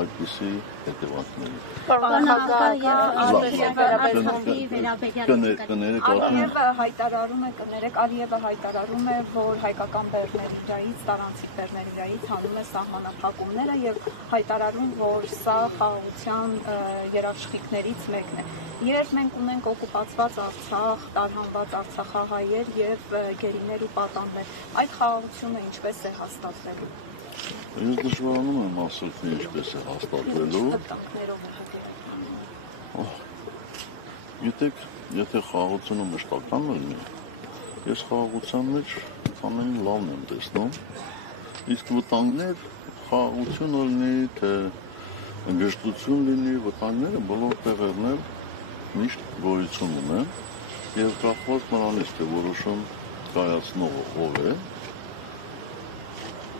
այդպիսի հետևանքների։ Ալիևը հայտարարում է, որ հայկական բեռներիրայից, տարանցիկ բեռներիրայից հանում է սահմանափակումները եւ հայտարարում, որ սա խաղաղության երաշխիքներից մեկն է։ Երբ մենք ունենք օկուպացված Արցախ, տարհանված արցախահայեր եւ գերիներ ու պատաններ, այդ խաղաղությունը ինչպես է հաստատվելու։ Ես դժվարանում եմ ասել, թե ինչպես է հաստատվելու։ Գիտեք, եթե խաղաղությունը մշտական լինի, ես խաղաղության մեջ ամեն լավն եմ տեսնում, իսկ վտանգներ, խաղաղությունը լինի, թե ընկճություն լինի, վտանգները բոլոր տեղերն էլ միշտ գոյություն ունեն եւ կախված նրանից, թե որոշում կայացնողը ով է,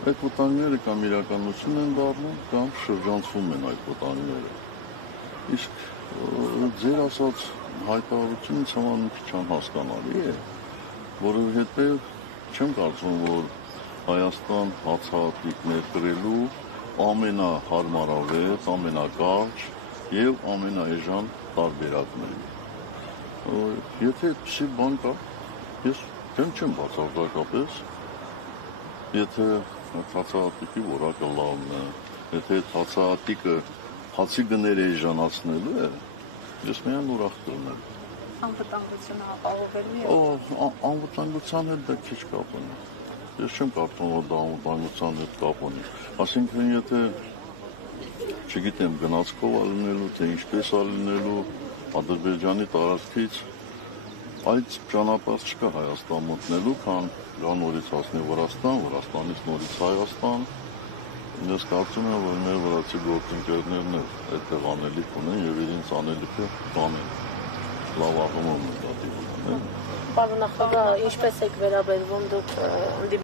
այդ վտանգները կամ իրականություն են դառնում, կամ շրջանցվում են այդ վտանգները։ Իսկ ձեր ասած հայտարարությունը ինձ համար մի քիչ անհասկանալի է, որովհետև չեմ կարծում, որ Հայաստան հացահատիկ ներկրելու ամենահարմարավետ, ամենակարճ եւ ամենաէժան տարբերակների։ Եթե այդպիսի բան կա, ես չեմ բացարձակապես, եթե հացահատիկի որակը լավն է, եթե հացահատիկը հացի գները էժանացնելու է, ես միայն ուրախ կլինեմ։ Անվտանգությունը ապահովելու է։ Անվտանգության հետ դա քիչ կապ ունի։ Ես չեմ կարծում, որ դա անվտանգության հետ կապ ունի։ Այսինքն, եթե չգիտեմ գնացքով ալնելու, թե ինչպես ալնելու Ադրբեջանի տարածքից այդ ճանապարհ չկա Հայաստան մտնելու, քան նորից հասնի Վրաստան, Վրաստանից նորից Հայաստան։ Ես կարծում եմ, որ մեր վրացի գործընկերներն էլ այդտեղ անելիք ունեն եւ իրենց անելիքը կանեն։ Լավ աղում եմ դա դիպում։ Պարոն նախագահ, ինչպես եք վերաբերվում դուք